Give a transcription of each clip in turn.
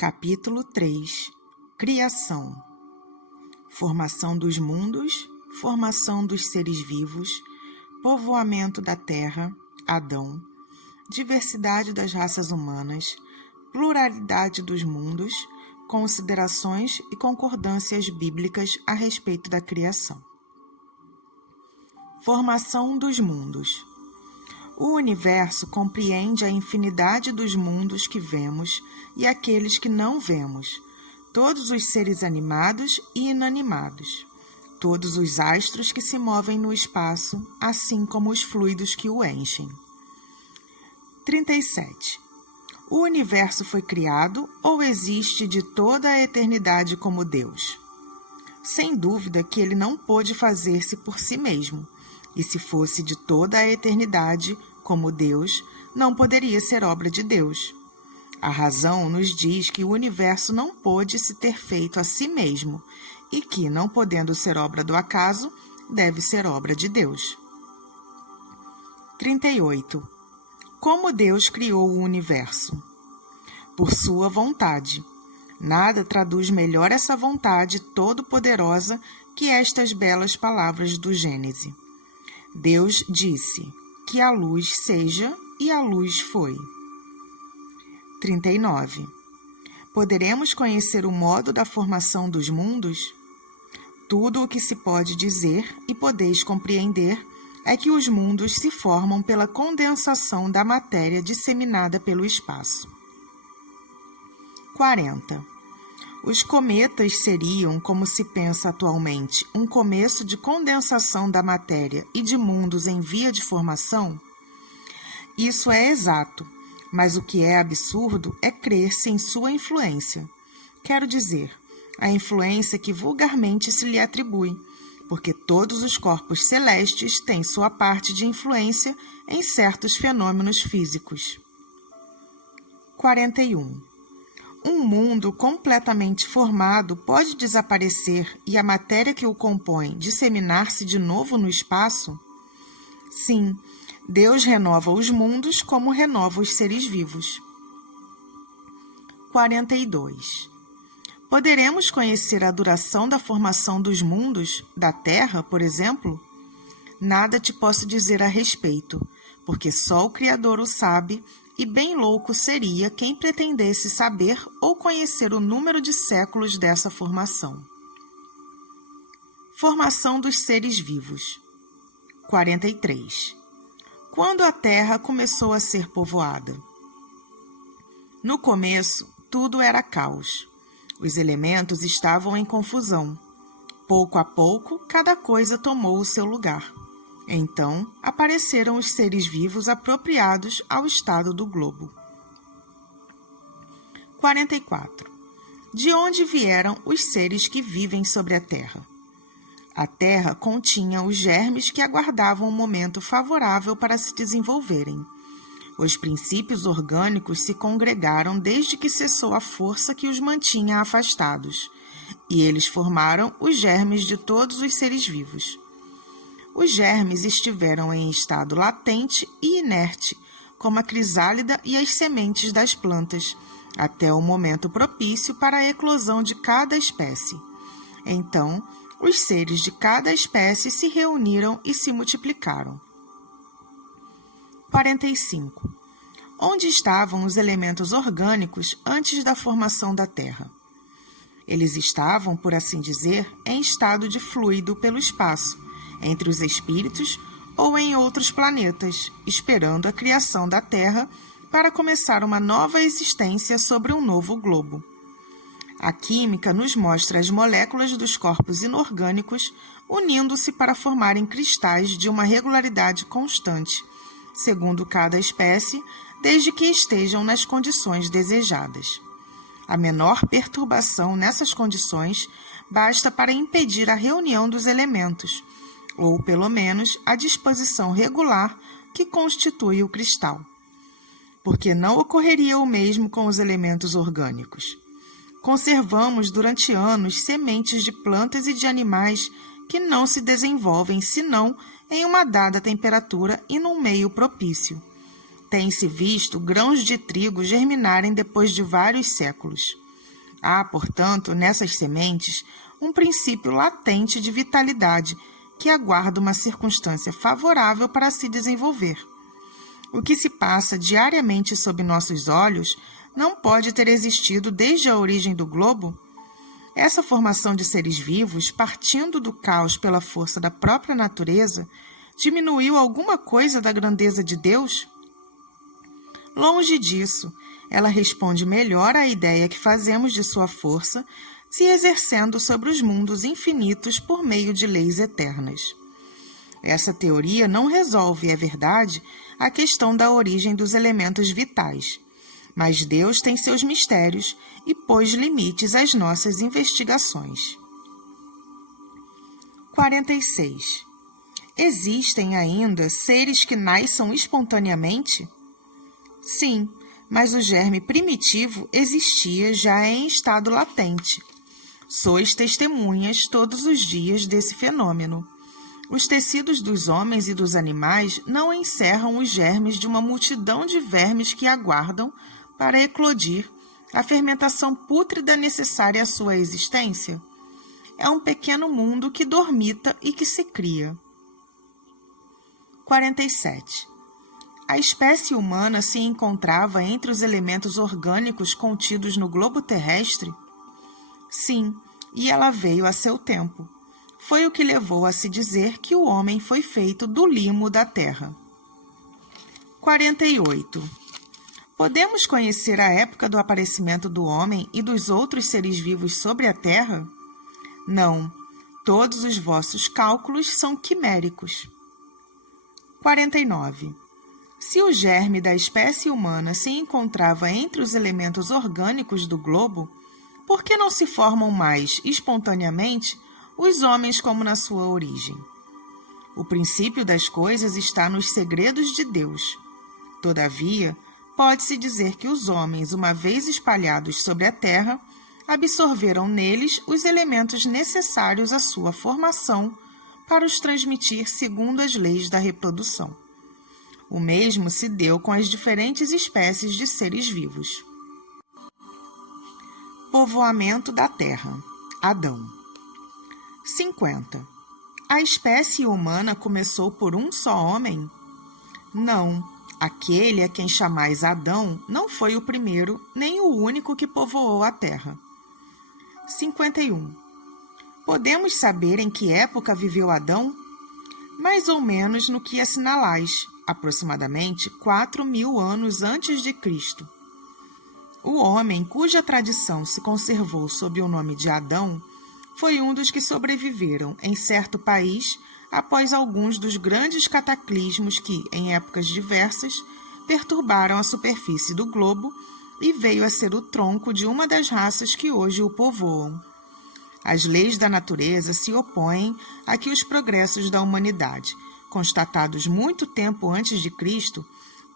Capítulo 3 Criação. Formação dos mundos, formação dos seres vivos, povoamento da terra, Adão, diversidade das raças humanas, pluralidade dos mundos, considerações e concordâncias bíblicas a respeito da criação. Formação dos mundos. O universo compreende a infinidade dos mundos que vemos e aqueles que não vemos, todos os seres animados e inanimados, todos os astros que se movem no espaço, assim como os fluidos que o enchem. 37. O universo foi criado ou existe de toda a eternidade como Deus? Sem dúvida que ele não pôde fazer-se por si mesmo, e se fosse de toda a eternidade como Deus, não poderia ser obra de Deus. A razão nos diz que o universo não pôde se ter feito a si mesmo e que, não podendo ser obra do acaso, deve ser obra de Deus. 38. Como Deus criou o universo? Por sua vontade. Nada traduz melhor essa vontade todo-poderosa que estas belas palavras do Gênese. Deus disse que a luz seja, e a luz foi. 39. Poderemos conhecer o modo da formação dos mundos? Tudo o que se pode dizer e podeis compreender é que os mundos se formam pela condensação da matéria disseminada pelo espaço. 40. Os cometas seriam, como se pensa atualmente, um começo de condensação da matéria e de mundos em via de formação? Isso é exato, mas o que é absurdo é crer-se em sua influência. Quero dizer, a influência que vulgarmente se lhe atribui, porque todos os corpos celestes têm sua parte de influência em certos fenômenos físicos. 41. Um mundo completamente formado pode desaparecer e a matéria que o compõe disseminar-se de novo no espaço? Sim, Deus renova os mundos como renova os seres vivos. 42. Poderemos conhecer a duração da formação dos mundos, da Terra, por exemplo? Nada te posso dizer a respeito, porque só o Criador o sabe, e bem louco seria quem pretendesse saber ou conhecer o número de séculos dessa formação. Formação dos seres vivos. 43. Quando a Terra começou a ser povoada? No começo, tudo era caos. Os elementos estavam em confusão. Pouco a pouco, cada coisa tomou o seu lugar. Então, apareceram os seres vivos apropriados ao estado do globo. 44. De onde vieram os seres que vivem sobre a Terra? A Terra continha os germes que aguardavam um momento favorável para se desenvolverem. Os princípios orgânicos se congregaram desde que cessou a força que os mantinha afastados, e eles formaram os germes de todos os seres vivos. Os germes estiveram em estado latente e inerte, como a crisálida e as sementes das plantas, até o momento propício para a eclosão de cada espécie. Então, os seres de cada espécie se reuniram e se multiplicaram. 45. Onde estavam os elementos orgânicos antes da formação da Terra? Eles estavam, por assim dizer, em estado de fluido pelo espaço, entre os espíritos ou em outros planetas, esperando a criação da Terra para começar uma nova existência sobre um novo globo. A química nos mostra as moléculas dos corpos inorgânicos unindo-se para formarem cristais de uma regularidade constante, segundo cada espécie, desde que estejam nas condições desejadas. A menor perturbação nessas condições basta para impedir a reunião dos elementos, ou, pelo menos, a disposição regular que constitui o cristal. Porque não ocorreria o mesmo com os elementos orgânicos. Conservamos durante anos sementes de plantas e de animais que não se desenvolvem senão em uma dada temperatura e num meio propício. Tem-se visto grãos de trigo germinarem depois de vários séculos. Há, portanto, nessas sementes, um princípio latente de vitalidade que aguarda uma circunstância favorável para se desenvolver. O que se passa diariamente sob nossos olhos não pode ter existido desde a origem do globo? Essa formação de seres vivos, partindo do caos pela força da própria natureza, diminuiu alguma coisa da grandeza de Deus? Longe disso, ela responde melhor à ideia que fazemos de sua força, se exercendo sobre os mundos infinitos por meio de leis eternas. Essa teoria não resolve, é verdade, a questão da origem dos elementos vitais, mas Deus tem seus mistérios e pôs limites às nossas investigações. 46. Existem ainda seres que nasçam espontaneamente? Sim, mas o germe primitivo existia já em estado latente. Sois testemunhas todos os dias desse fenômeno. Os tecidos dos homens e dos animais não encerram os germes de uma multidão de vermes que aguardam, para eclodir, a fermentação pútrida necessária à sua existência? É um pequeno mundo que dormita e que se cria. 47. A espécie humana se encontrava entre os elementos orgânicos contidos no globo terrestre? Sim, e ela veio a seu tempo. Foi o que levou a se dizer que o homem foi feito do limo da terra. 48. Podemos conhecer a época do aparecimento do homem e dos outros seres vivos sobre a terra? Não, todos os vossos cálculos são quiméricos. 49. Se o germe da espécie humana se encontrava entre os elementos orgânicos do globo, por que não se formam mais, espontaneamente, os homens como na sua origem? O princípio das coisas está nos segredos de Deus. Todavia, pode-se dizer que os homens, uma vez espalhados sobre a terra, absorveram neles os elementos necessários à sua formação para os transmitir segundo as leis da reprodução. O mesmo se deu com as diferentes espécies de seres vivos. Povoamento da Terra. Adão. 50. A espécie humana começou por um só homem? Não. Aquele a quem chamais Adão não foi o primeiro nem o único que povoou a terra. 51. Podemos saber em que época viveu Adão? Mais ou menos no que assinalais, aproximadamente 4.000 anos antes de Cristo. O homem cuja tradição se conservou sob o nome de Adão foi um dos que sobreviveram em certo país após alguns dos grandes cataclismos que, em épocas diversas, perturbaram a superfície do globo e veio a ser o tronco de uma das raças que hoje o povoam. As leis da natureza se opõem a que os progressos da humanidade, constatados muito tempo antes de Cristo,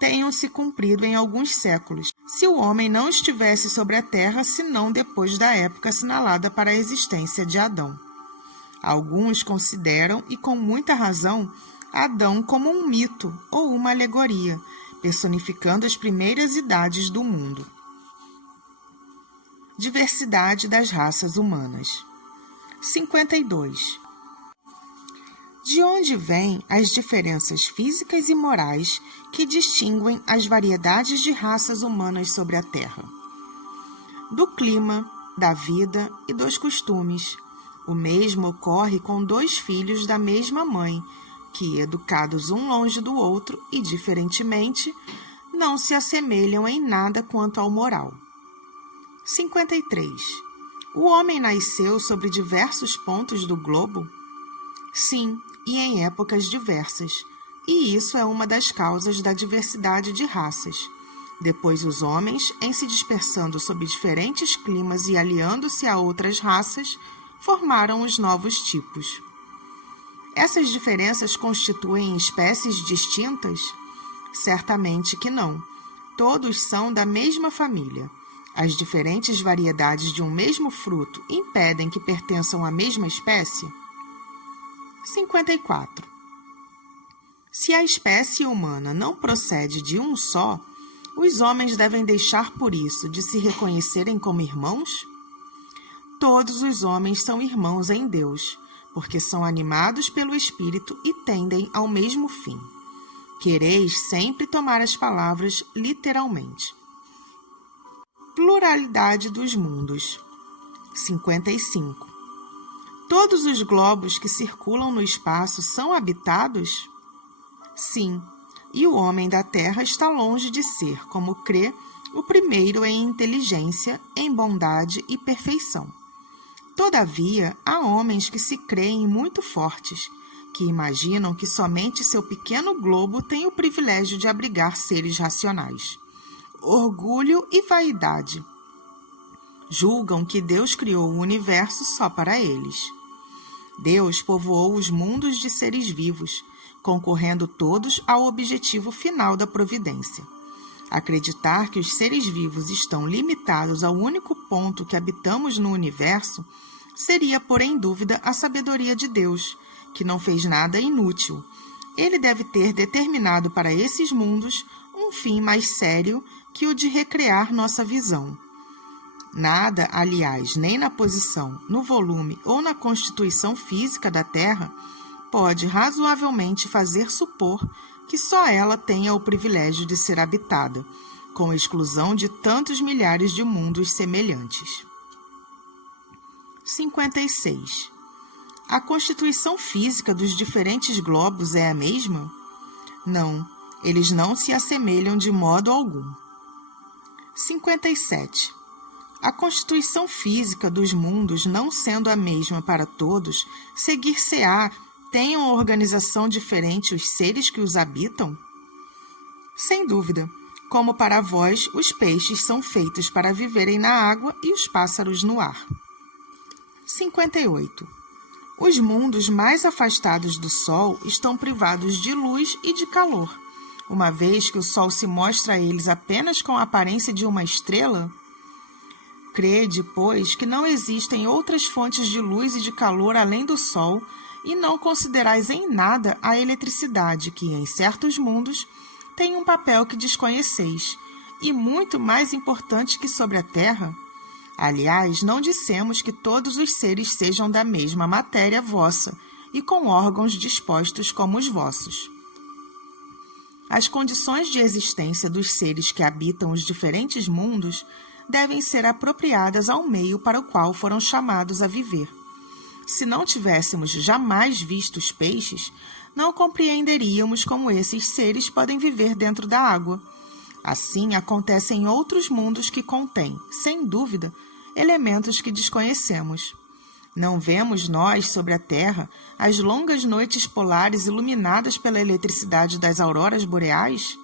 tenham se cumprido em alguns séculos, se o homem não estivesse sobre a terra senão depois da época assinalada para a existência de Adão. Alguns consideram, e com muita razão, Adão como um mito ou uma alegoria, personificando as primeiras idades do mundo. Diversidade das raças humanas. 52. De onde vêm as diferenças físicas e morais que distinguem as variedades de raças humanas sobre a Terra? Do clima, da vida e dos costumes. O mesmo ocorre com 2 filhos da mesma mãe, que, educados um longe do outro e diferentemente, não se assemelham em nada quanto ao moral. 53. O homem nasceu sobre diversos pontos do globo? Sim, e em épocas diversas, e isso é uma das causas da diversidade de raças. Depois os homens, em se dispersando sob diferentes climas e aliando-se a outras raças, formaram os novos tipos. Essas diferenças constituem espécies distintas? Certamente que não. Todos são da mesma família. As diferentes variedades de um mesmo fruto impedem que pertençam à mesma espécie? 54. Se a espécie humana não procede de um só, os homens devem deixar por isso de se reconhecerem como irmãos? todos os homens são irmãos em Deus, porque são animados pelo Espírito e tendem ao mesmo fim. Quereis sempre tomar as palavras literalmente. Pluralidade dos mundos. 55. Todos os globos que circulam no espaço são habitados? Sim, e o homem da Terra está longe de ser, como crê, o primeiro em inteligência, em bondade e perfeição. Todavia, há homens que se creem muito fortes, que imaginam que somente seu pequeno globo tem o privilégio de abrigar seres racionais. Orgulho e vaidade. Julgam que Deus criou o universo só para eles. Deus povoou os mundos de seres vivos, concorrendo todos ao objetivo final da providência. Acreditar que os seres vivos estão limitados ao único ponto que habitamos no universo seria pôr em dúvida a sabedoria de Deus, que não fez nada inútil. Ele deve ter determinado para esses mundos um fim mais sério que o de recrear nossa visão. Nada, aliás, nem na posição, no volume ou na constituição física da Terra, pode razoavelmente fazer supor que só ela tenha o privilégio de ser habitada, com exclusão de tantos milhares de mundos semelhantes. 56. A constituição física dos diferentes globos é a mesma? Não, eles não se assemelham de modo algum. 57. A constituição física dos mundos não sendo a mesma para todos, seguir-se-á tenham uma organização diferente os seres que os habitam? Sem dúvida, como para vós, os peixes são feitos para viverem na água e os pássaros no ar. 58. Os mundos mais afastados do Sol estão privados de luz e de calor, uma vez que o Sol se mostra a eles apenas com a aparência de uma estrela. Crede, pois, que não existem outras fontes de luz e de calor além do Sol, e não considerais em nada a eletricidade, que, em certos mundos, tem um papel que desconheceis, e muito mais importante que sobre a Terra. Aliás, não dissemos que todos os seres sejam da mesma matéria vossa, e com órgãos dispostos como os vossos. As condições de existência dos seres que habitam os diferentes mundos devem ser apropriadas ao meio para o qual foram chamados a viver. Se não tivéssemos jamais visto os peixes, não compreenderíamos como esses seres podem viver dentro da água. Assim acontece em outros mundos que contêm, sem dúvida, elementos que desconhecemos. Não vemos nós, sobre a Terra, as longas noites polares iluminadas pela eletricidade das auroras boreais?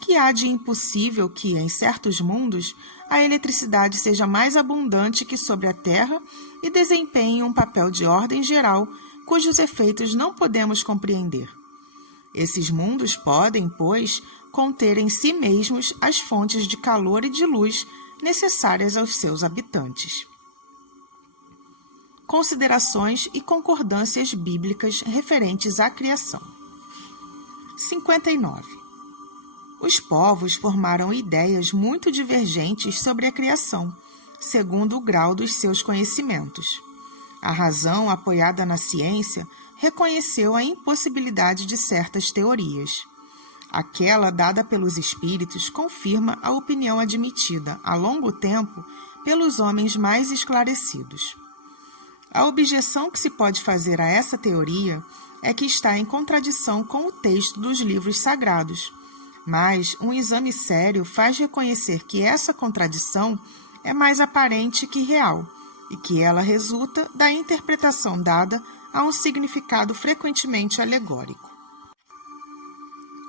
Que há de impossível que, em certos mundos, a eletricidade seja mais abundante que sobre a Terra e desempenhe um papel de ordem geral, cujos efeitos não podemos compreender. Esses mundos podem, pois, conter em si mesmos as fontes de calor e de luz necessárias aos seus habitantes. Considerações e concordâncias bíblicas referentes à criação. 59. Os povos formaram ideias muito divergentes sobre a criação, segundo o grau dos seus conhecimentos. A razão, apoiada na ciência, reconheceu a impossibilidade de certas teorias. Aquela dada pelos espíritos confirma a opinião admitida, há longo tempo, pelos homens mais esclarecidos. A objeção que se pode fazer a essa teoria é que está em contradição com o texto dos livros sagrados, mas um exame sério faz reconhecer que essa contradição é mais aparente que real e que ela resulta da interpretação dada a um significado frequentemente alegórico.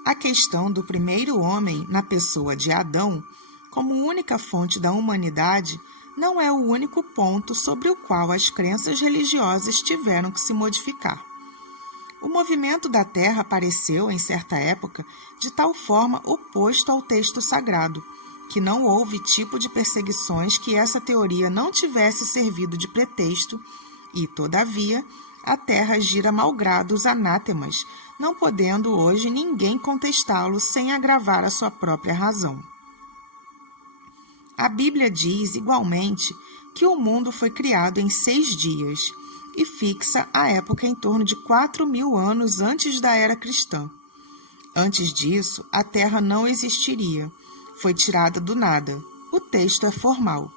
A questão do primeiro homem na pessoa de Adão, como única fonte da humanidade, não é o único ponto sobre o qual as crenças religiosas tiveram que se modificar. O movimento da Terra apareceu, em certa época, de tal forma oposto ao texto sagrado, que não houve tipo de perseguições que essa teoria não tivesse servido de pretexto e, todavia, a Terra gira malgrado os anátemas, não podendo hoje ninguém contestá-lo sem agravar a sua própria razão. A Bíblia diz, igualmente, que o mundo foi criado em 6 dias e fixa a época em torno de 4.000 anos antes da era cristã. Antes disso, a Terra não existiria, foi tirada do nada. O texto é formal.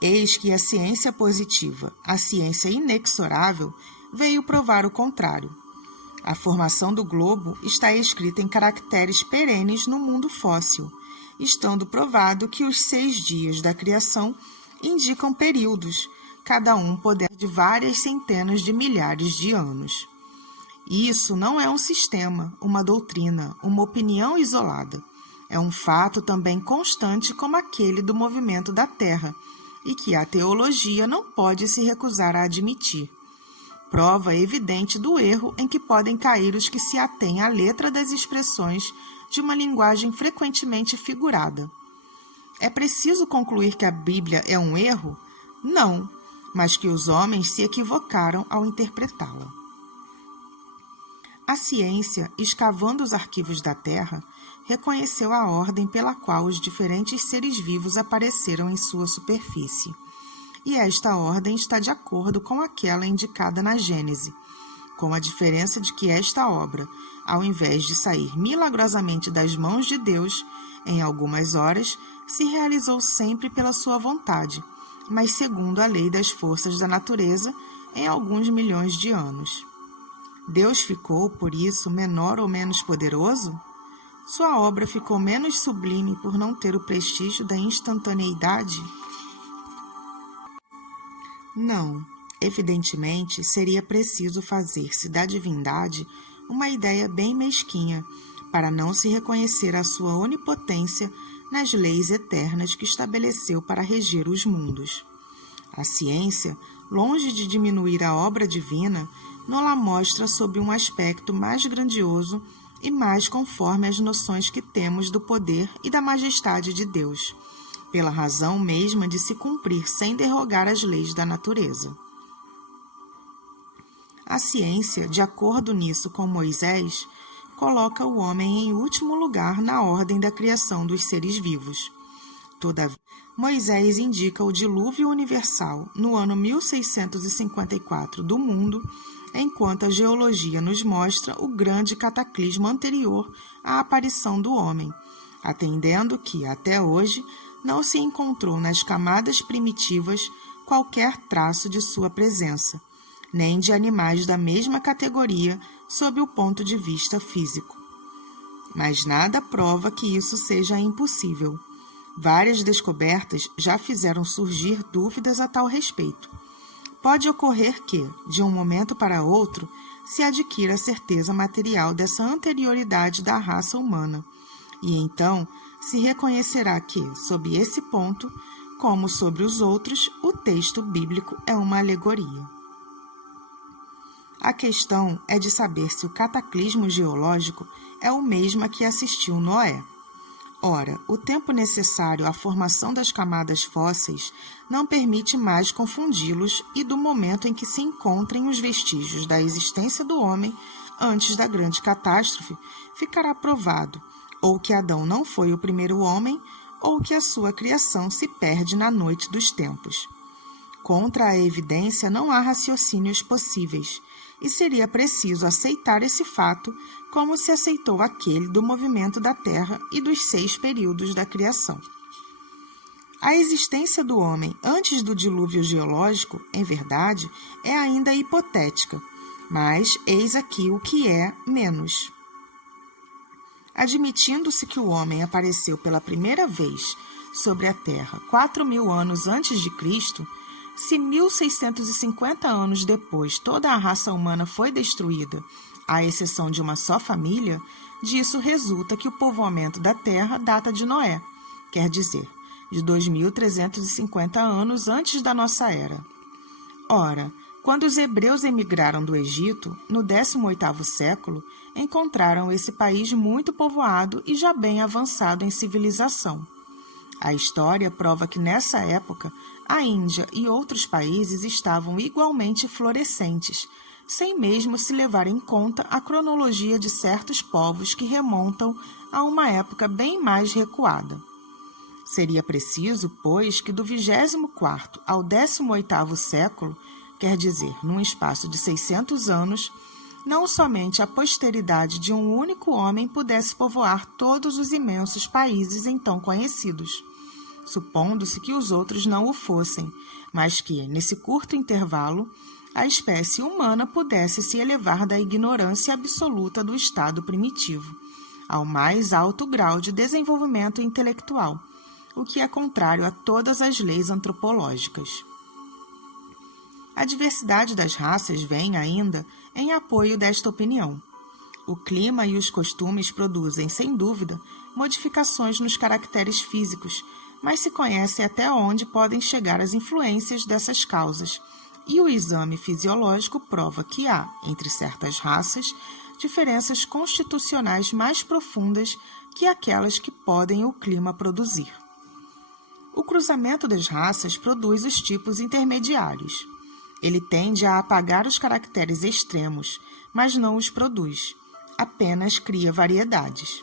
Eis que a ciência positiva, a ciência inexorável, veio provar o contrário. A formação do globo está escrita em caracteres perenes no mundo fóssil, estando provado que os 6 dias da criação indicam períodos, cada um podendo de várias centenas de milhares de anos. Isso não é um sistema, uma doutrina, uma opinião isolada. É um fato também constante como aquele do movimento da Terra, e que a teologia não pode se recusar a admitir. Prova evidente do erro em que podem cair os que se atêm à letra das expressões de uma linguagem frequentemente figurada. É preciso concluir que a Bíblia é um erro? Não, mas que os homens se equivocaram ao interpretá-la. A ciência, escavando os arquivos da Terra, reconheceu a ordem pela qual os diferentes seres vivos apareceram em sua superfície. E esta ordem está de acordo com aquela indicada na Gênese, com a diferença de que esta obra, ao invés de sair milagrosamente das mãos de Deus, em algumas horas, se realizou sempre pela sua vontade, mas segundo a lei das forças da natureza, em alguns milhões de anos. Deus ficou, por isso, menor ou menos poderoso? Sua obra ficou menos sublime por não ter o prestígio da instantaneidade? Não. Evidentemente, seria preciso fazer-se da divindade uma ideia bem mesquinha, para não se reconhecer a sua onipotência nas leis eternas que estabeleceu para reger os mundos. A ciência, longe de diminuir a obra divina, nola mostra sob um aspecto mais grandioso e mais conforme às noções que temos do poder e da majestade de Deus, pela razão mesma de se cumprir sem derrogar as leis da natureza. A ciência, de acordo nisso com Moisés, coloca o homem em último lugar na ordem da criação dos seres vivos. Todavia, Moisés indica o dilúvio universal no ano 1654 do mundo, enquanto a geologia nos mostra o grande cataclismo anterior à aparição do homem, atendendo que, até hoje, não se encontrou nas camadas primitivas qualquer traço de sua presença, nem de animais da mesma categoria sob o ponto de vista físico. Mas nada prova que isso seja impossível. Várias descobertas já fizeram surgir dúvidas a tal respeito. Pode ocorrer que, de um momento para outro, se adquira a certeza material dessa anterioridade da raça humana, e então se reconhecerá que, sob esse ponto, como sobre os outros, o texto bíblico é uma alegoria. A questão é de saber se o cataclismo geológico é o mesmo a que assistiu Noé. Ora, o tempo necessário à formação das camadas fósseis não permite mais confundi-los e do momento em que se encontrem os vestígios da existência do homem antes da grande catástrofe, ficará provado ou que Adão não foi o primeiro homem ou que a sua criação se perde na noite dos tempos. Contra a evidência não há raciocínios possíveis, e seria preciso aceitar esse fato como se aceitou aquele do movimento da Terra e dos 6 períodos da criação. A existência do homem antes do dilúvio geológico, em verdade, é ainda hipotética, mas eis aqui o que é menos. Admitindo-se que o homem apareceu pela primeira vez sobre a Terra 4.000 anos antes de Cristo, se 1.650 anos depois toda a raça humana foi destruída, à exceção de uma só família, disso resulta que o povoamento da Terra data de Noé, quer dizer, de 2.350 anos antes da nossa era. Ora, quando os hebreus emigraram do Egito, no 18º século, encontraram esse país muito povoado e já bem avançado em civilização. A história prova que nessa época a Índia e outros países estavam igualmente florescentes, sem mesmo se levar em conta a cronologia de certos povos que remontam a uma época bem mais recuada. Seria preciso, pois, que do 24º ao 18º século, quer dizer, num espaço de 600 anos, não somente a posteridade de um único homem pudesse povoar todos os imensos países então conhecidos, supondo-se que os outros não o fossem, mas que, nesse curto intervalo, a espécie humana pudesse se elevar da ignorância absoluta do estado primitivo ao mais alto grau de desenvolvimento intelectual, o que é contrário a todas as leis antropológicas. A diversidade das raças vem, ainda, em apoio desta opinião. O clima e os costumes produzem, sem dúvida, modificações nos caracteres físicos, mas se conhece até onde podem chegar as influências dessas causas, e o exame fisiológico prova que há, entre certas raças, diferenças constitucionais mais profundas que aquelas que podem o clima produzir. O cruzamento das raças produz os tipos intermediários. Ele tende a apagar os caracteres extremos, mas não os produz, apenas cria variedades.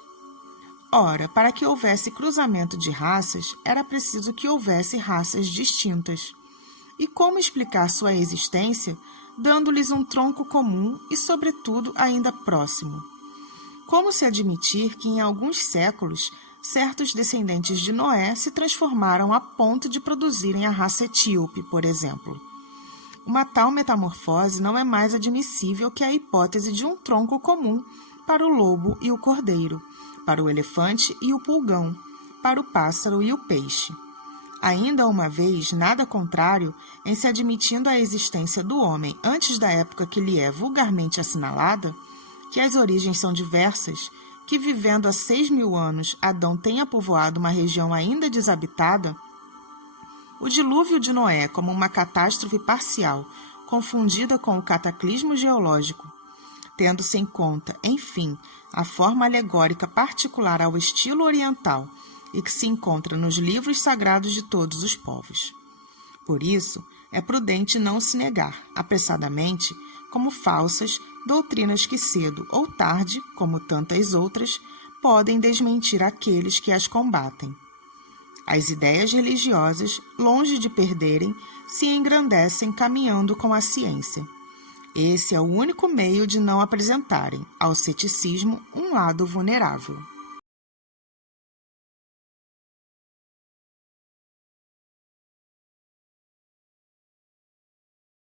Ora, para que houvesse cruzamento de raças, era preciso que houvesse raças distintas. E como explicar sua existência, dando-lhes um tronco comum e, sobretudo, ainda próximo? Como se admitir que, em alguns séculos, certos descendentes de Noé se transformaram a ponto de produzirem a raça etíope, por exemplo? Uma tal metamorfose não é mais admissível que a hipótese de um tronco comum para o lobo e o cordeiro, para o elefante e o pulgão, para o pássaro e o peixe. Ainda uma vez, nada contrário, em se admitindo a existência do homem antes da época que lhe é vulgarmente assinalada, que as origens são diversas, que vivendo há 6.000 anos Adão tenha povoado uma região ainda desabitada, o dilúvio de Noé como uma catástrofe parcial, confundida com o cataclismo geológico, tendo-se em conta, enfim, a forma alegórica particular ao estilo oriental e que se encontra nos livros sagrados de todos os povos. Por isso, é prudente não se negar, apressadamente, como falsas, doutrinas que cedo ou tarde, como tantas outras, podem desmentir aqueles que as combatem. As ideias religiosas, longe de perderem, se engrandecem caminhando com a ciência. Esse é o único meio de não apresentarem ao ceticismo um lado vulnerável.